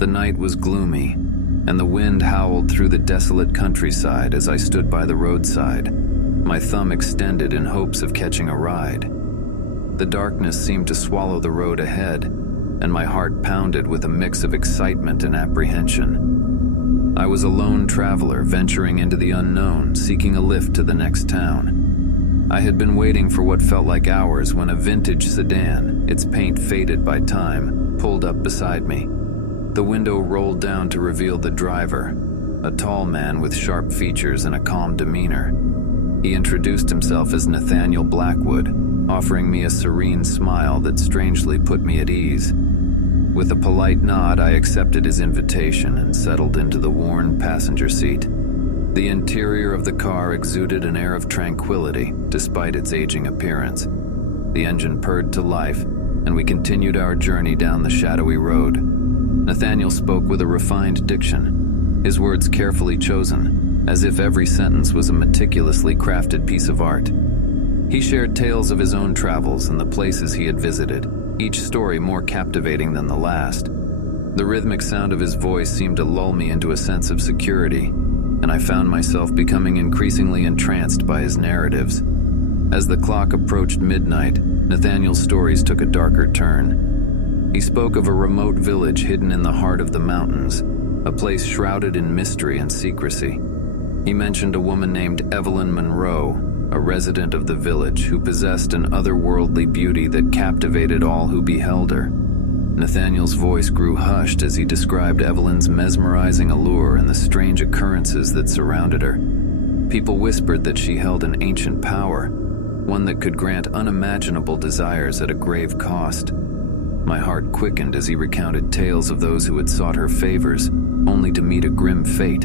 The night was gloomy, and the wind howled through the desolate countryside as I stood by the roadside, my thumb extended in hopes of catching a ride. The darkness seemed to swallow the road ahead, and my heart pounded with a mix of excitement and apprehension. I was a lone traveler venturing into the unknown, seeking a lift to the next town. I had been waiting for what felt like hours when a vintage sedan, its paint faded by time, pulled up beside me. The window rolled down to reveal the driver, a tall man with sharp features and a calm demeanor. He introduced himself as Nathaniel Blackwood, offering me a serene smile that strangely put me at ease. With a polite nod, I accepted his invitation and settled into the worn passenger seat. The interior of the car exuded an air of tranquility, despite its aging appearance. The engine purred to life, and we continued our journey down the shadowy road. Nathaniel spoke with a refined diction, his words carefully chosen, as if every sentence was a meticulously crafted piece of art. He shared tales of his own travels and the places he had visited, each story more captivating than the last. The rhythmic sound of his voice seemed to lull me into a sense of security, and I found myself becoming increasingly entranced by his narratives. As the clock approached midnight, Nathaniel's stories took a darker turn. He spoke of a remote village hidden in the heart of the mountains, a place shrouded in mystery and secrecy. He mentioned a woman named Evelyn Monroe, a resident of the village who possessed an otherworldly beauty that captivated all who beheld her. Nathaniel's voice grew hushed as he described Evelyn's mesmerizing allure and the strange occurrences that surrounded her. People whispered that she held an ancient power, one that could grant unimaginable desires at a grave cost. My heart quickened as he recounted tales of those who had sought her favors, only to meet a grim fate.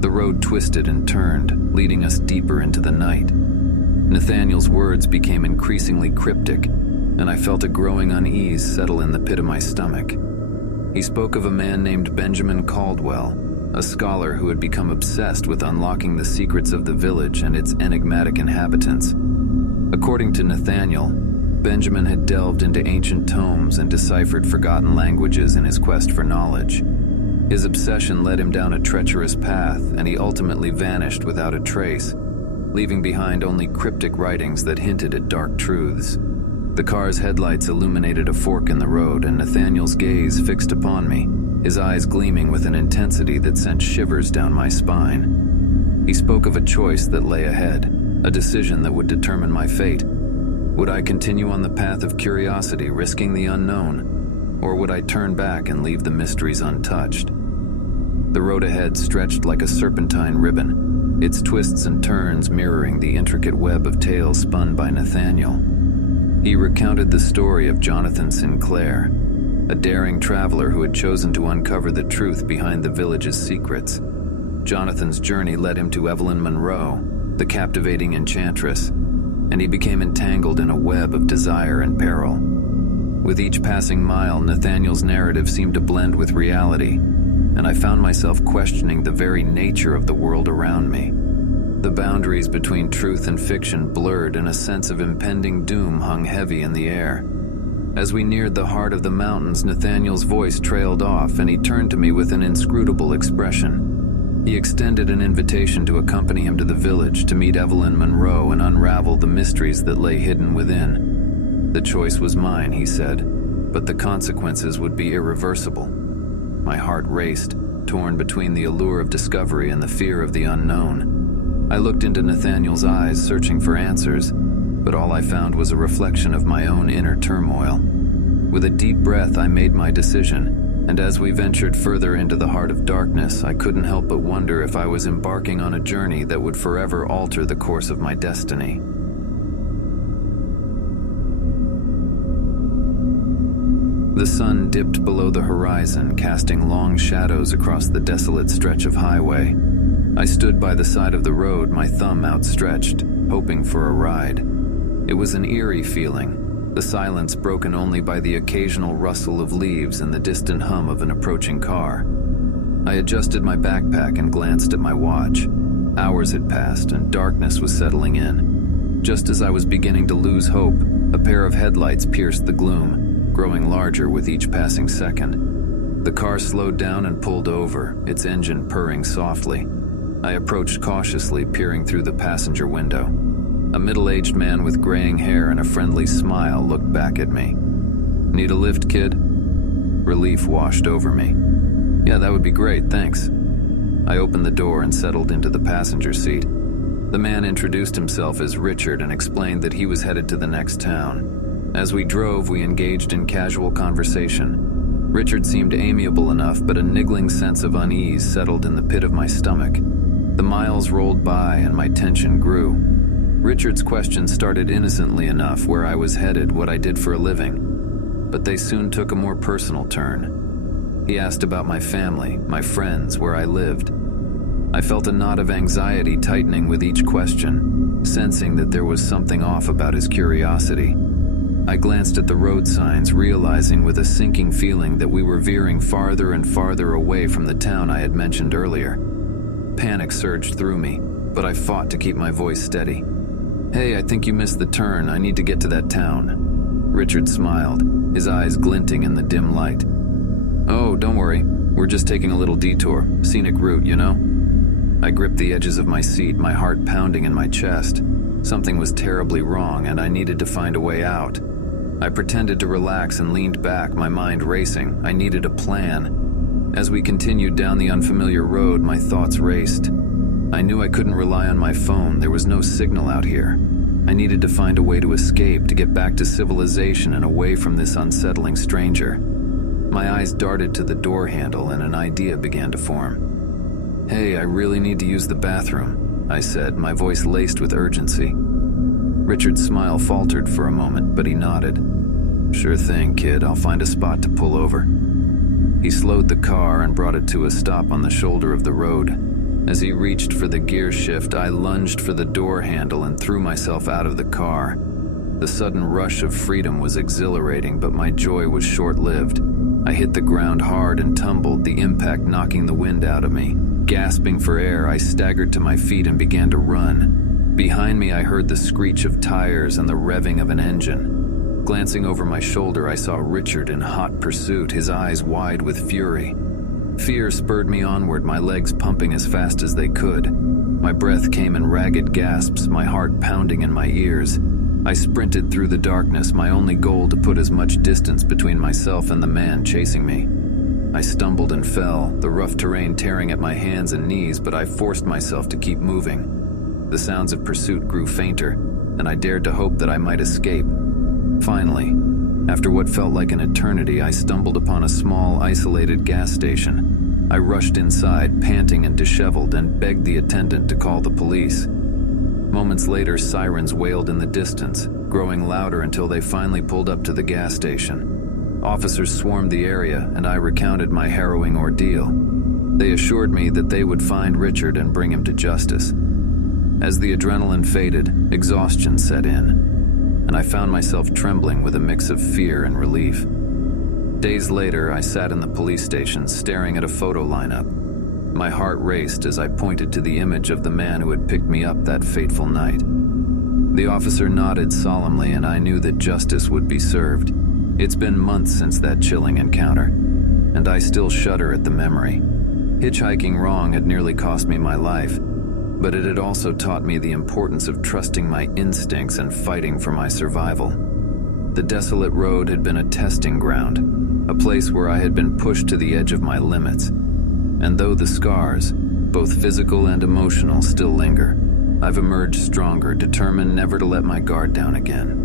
The road twisted and turned, leading us deeper into the night. Nathaniel's words became increasingly cryptic, and I felt a growing unease settle in the pit of my stomach. He spoke of a man named Benjamin Caldwell, a scholar who had become obsessed with unlocking the secrets of the village and its enigmatic inhabitants. According to Nathaniel, Benjamin had delved into ancient tomes and deciphered forgotten languages in his quest for knowledge. His obsession led him down a treacherous path, and he ultimately vanished without a trace, leaving behind only cryptic writings that hinted at dark truths. The car's headlights illuminated a fork in the road, and Nathaniel's gaze fixed upon me, his eyes gleaming with an intensity that sent shivers down my spine. He spoke of a choice that lay ahead, a decision that would determine my fate. Would I continue on the path of curiosity, risking the unknown, or would I turn back and leave the mysteries untouched? The road ahead stretched like a serpentine ribbon, its twists and turns mirroring the intricate web of tales spun by Nathaniel. He recounted the story of Jonathan Sinclair, a daring traveler who had chosen to uncover the truth behind the village's secrets. Jonathan's journey led him to Evelyn Monroe, the captivating enchantress, and he became entangled in a web of desire and peril. With each passing mile, Nathaniel's narrative seemed to blend with reality, and I found myself questioning the very nature of the world around me. The boundaries between truth and fiction blurred, and a sense of impending doom hung heavy in the air. As we neared the heart of the mountains, Nathaniel's voice trailed off, and he turned to me with an inscrutable expression. He extended an invitation to accompany him to the village to meet Evelyn Monroe and unravel the mysteries that lay hidden within. The choice was mine, he said, but the consequences would be irreversible. My heart raced, torn between the allure of discovery and the fear of the unknown. I looked into Nathaniel's eyes, searching for answers, but all I found was a reflection of my own inner turmoil. With a deep breath, I made my decision, and as we ventured further into the heart of darkness, I couldn't help but wonder if I was embarking on a journey that would forever alter the course of my destiny. The sun dipped below the horizon, casting long shadows across the desolate stretch of highway. I stood by the side of the road, my thumb outstretched, hoping for a ride. It was an eerie feeling, the silence broken only by the occasional rustle of leaves and the distant hum of an approaching car. I adjusted my backpack and glanced at my watch. Hours had passed, and darkness was settling in. Just as I was beginning to lose hope, a pair of headlights pierced the gloom, growing larger with each passing second. The car slowed down and pulled over, its engine purring softly. I approached cautiously, peering through the passenger window. A middle-aged man with graying hair and a friendly smile looked back at me. "Need a lift, kid?" Relief washed over me. "Yeah, that would be great, thanks." I opened the door and settled into the passenger seat. The man introduced himself as Richard and explained that he was headed to the next town. As we drove, we engaged in casual conversation. Richard seemed amiable enough, but a niggling sense of unease settled in the pit of my stomach. The miles rolled by and my tension grew. Richard's questions started innocently enough, where I was headed, what I did for a living. But they soon took a more personal turn. He asked about my family, my friends, where I lived. I felt a knot of anxiety tightening with each question, sensing that there was something off about his curiosity. I glanced at the road signs, realizing with a sinking feeling that we were veering farther and farther away from the town I had mentioned earlier. Panic surged through me, but I fought to keep my voice steady. "Hey, I think you missed the turn. I need to get to that town." Richard smiled, his eyes glinting in the dim light. "Oh, don't worry. We're just taking a little detour. Scenic route, you know?" I gripped the edges of my seat, my heart pounding in my chest. Something was terribly wrong, and I needed to find a way out. I pretended to relax and leaned back, my mind racing. I needed a plan. As we continued down the unfamiliar road, my thoughts raced. I knew I couldn't rely on my phone. There was no signal out here. I needed to find a way to escape, to get back to civilization and away from this unsettling stranger. My eyes darted to the door handle and an idea began to form. "Hey, I really need to use the bathroom," I said, my voice laced with urgency. Richard's smile faltered for a moment, but he nodded. "Sure thing, kid. I'll find a spot to pull over." He slowed the car and brought it to a stop on the shoulder of the road. As he reached for the gear shift, I lunged for the door handle and threw myself out of the car. The sudden rush of freedom was exhilarating, but my joy was short-lived. I hit the ground hard and tumbled, the impact knocking the wind out of me. Gasping for air, I staggered to my feet and began to run. Behind me, I heard the screech of tires and the revving of an engine. Glancing over my shoulder, I saw Richard in hot pursuit, his eyes wide with fury. Fear spurred me onward, my legs pumping as fast as they could. My breath came in ragged gasps, my heart pounding in my ears. I sprinted through the darkness, my only goal to put as much distance between myself and the man chasing me. I stumbled and fell, the rough terrain tearing at my hands and knees, but I forced myself to keep moving. The sounds of pursuit grew fainter, and I dared to hope that I might escape. Finally, after what felt like an eternity, I stumbled upon a small, isolated gas station. I rushed inside, panting and disheveled, and begged the attendant to call the police. Moments later, sirens wailed in the distance, growing louder until they finally pulled up to the gas station. Officers swarmed the area, and I recounted my harrowing ordeal. They assured me that they would find Richard and bring him to justice. As the adrenaline faded, exhaustion set in, and I found myself trembling with a mix of fear and relief. Days later, I sat in the police station staring at a photo lineup. My heart raced as I pointed to the image of the man who had picked me up that fateful night. The officer nodded solemnly, and I knew that justice would be served. It's been months since that chilling encounter, and I still shudder at the memory. Hitchhiking wrong had nearly cost me my life, but it had also taught me the importance of trusting my instincts and fighting for my survival. The desolate road had been a testing ground, a place where I had been pushed to the edge of my limits. And though the scars, both physical and emotional, still linger, I've emerged stronger, determined never to let my guard down again.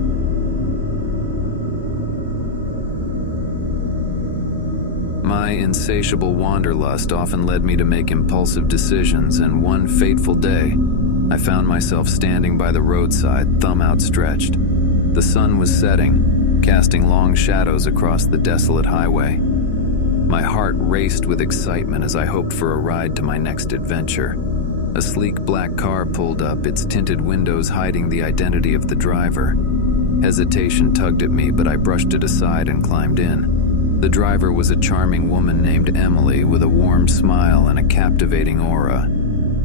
My insatiable wanderlust often led me to make impulsive decisions, and one fateful day, I found myself standing by the roadside, thumb outstretched. The sun was setting, casting long shadows across the desolate highway. My heart raced with excitement as I hoped for a ride to my next adventure. A sleek black car pulled up, its tinted windows hiding the identity of the driver. Hesitation tugged at me, but I brushed it aside and climbed in. The driver was a charming woman named Emily with a warm smile and a captivating aura.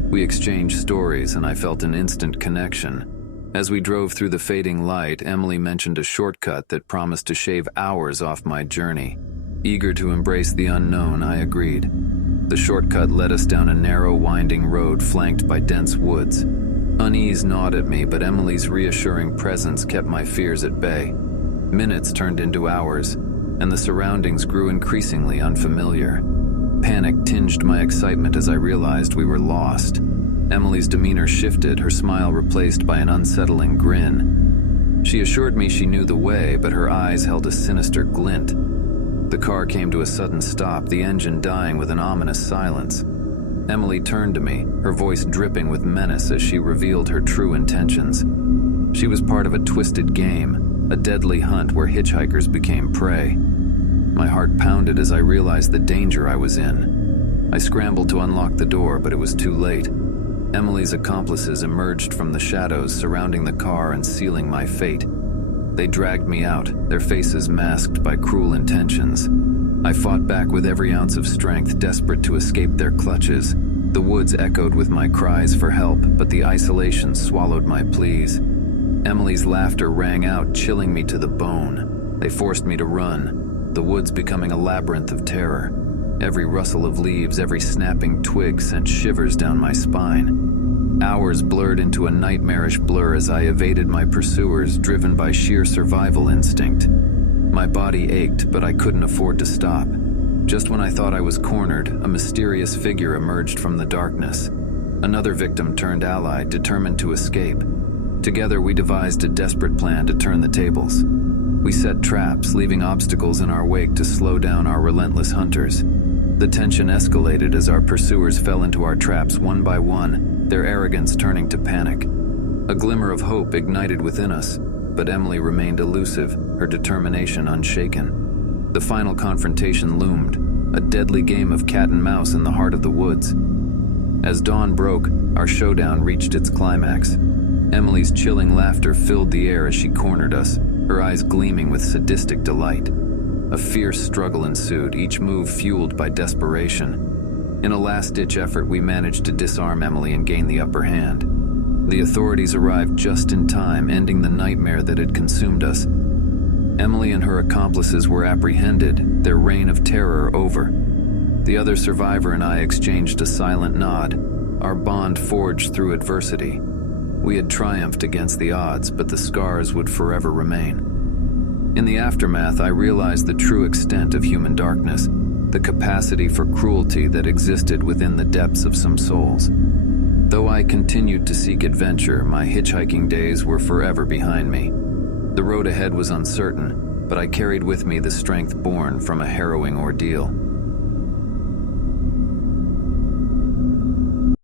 We exchanged stories, and I felt an instant connection. As we drove through the fading light, Emily mentioned a shortcut that promised to shave hours off my journey. Eager to embrace the unknown, I agreed. The shortcut led us down a narrow, winding road flanked by dense woods. Unease gnawed at me, but Emily's reassuring presence kept my fears at bay. Minutes turned into hours, and the surroundings grew increasingly unfamiliar. Panic tinged my excitement as I realized we were lost. Emily's demeanor shifted, her smile replaced by an unsettling grin. She assured me she knew the way, but her eyes held a sinister glint. The car came to a sudden stop, the engine dying with an ominous silence. Emily turned to me, her voice dripping with menace as she revealed her true intentions. She was part of a twisted game, a deadly hunt where hitchhikers became prey. My heart pounded as I realized the danger I was in. I scrambled to unlock the door, but it was too late. Emily's accomplices emerged from the shadows surrounding the car and sealing my fate. They dragged me out, their faces masked by cruel intentions. I fought back with every ounce of strength, desperate to escape their clutches. The woods echoed with my cries for help, but the isolation swallowed my pleas. Emily's laughter rang out, chilling me to the bone. They forced me to run, the woods becoming a labyrinth of terror. Every rustle of leaves, every snapping twig sent shivers down my spine. Hours blurred into a nightmarish blur as I evaded my pursuers, driven by sheer survival instinct. My body ached, but I couldn't afford to stop. Just when I thought I was cornered, a mysterious figure emerged from the darkness. Another victim turned ally, determined to escape. Together we devised a desperate plan to turn the tables. We set traps, leaving obstacles in our wake to slow down our relentless hunters. The tension escalated as our pursuers fell into our traps one by one, their arrogance turning to panic. A glimmer of hope ignited within us, but Emily remained elusive, her determination unshaken. The final confrontation loomed, a deadly game of cat and mouse in the heart of the woods. As dawn broke, our showdown reached its climax. Emily's chilling laughter filled the air as she cornered us, her eyes gleaming with sadistic delight. A fierce struggle ensued, each move fueled by desperation. In a last-ditch effort, we managed to disarm Emily and gain the upper hand. The authorities arrived just in time, ending the nightmare that had consumed us. Emily and her accomplices were apprehended, their reign of terror over. The other survivor and I exchanged a silent nod, our bond forged through adversity. We had triumphed against the odds, but the scars would forever remain. In the aftermath, I realized the true extent of human darkness, the capacity for cruelty that existed within the depths of some souls. Though I continued to seek adventure, my hitchhiking days were forever behind me. The road ahead was uncertain, but I carried with me the strength born from a harrowing ordeal.